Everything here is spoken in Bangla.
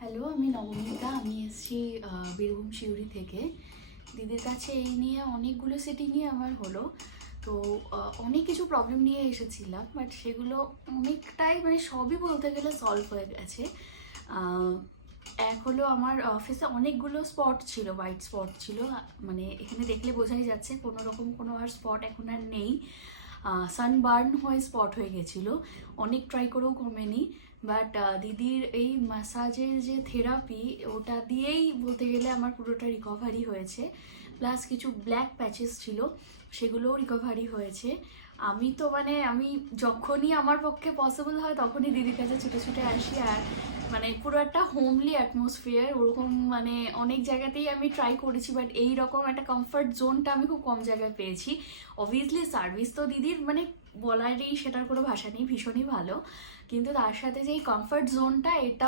হ্যালো, আমি নবমিতা। আমি এসেছি বীরভূম সিউড়ি থেকে। দিদির কাছে এই নিয়ে অনেকগুলো সেটিংই আমার হলো। তো অনেক কিছু প্রবলেম নিয়ে এসেছিলাম, বাট সেগুলো অনেকটাই মানে সবই বলতে গেলে সলভ হয়ে গেছে। আহ, এক হলো আমার অফিসে অনেকগুলো স্পট ছিল, হোয়াইট স্পট ছিল। মানে এখানে দেখলে বোঝাই যাচ্ছে কোনো রকম কোনো আর স্পট এখন আর নেই। সানবার্ন হয়ে স্পট হয়ে গেছিলো, অনেক ট্রাই করেও কমেনি। বাট দিদির এই ম্যাসাজের যে থেরাপি, ওটা দিয়েই বলতে গেলে আমার পুরোটা রিকভারি হয়েছে। প্লাস কিছু ব্ল্যাক প্যাচেস ছিল, সেগুলোও রিকভারি হয়েছে। আমি তো মানে আমি যখনই আমার পক্ষে পসিবল হয় তখনই দিদির কাছে ছুটে ছুটে আসি। আর মানে পুরো একটা হোমলি অ্যাটমসফিয়ার ওরকম, মানে অনেক জায়গাতেই আমি ট্রাই করেছি, বাট এই রকম একটা কমফর্ট জোনটা আমি খুব কম জায়গায় পেয়েছি। অবভিয়াসলি সার্ভিস তো দিদির মানে বলারই সেটার কোনো ভাষা নেই, ভীষণই ভালো। কিন্তু তার সাথে যে এই কমফর্ট জোনটা, এটা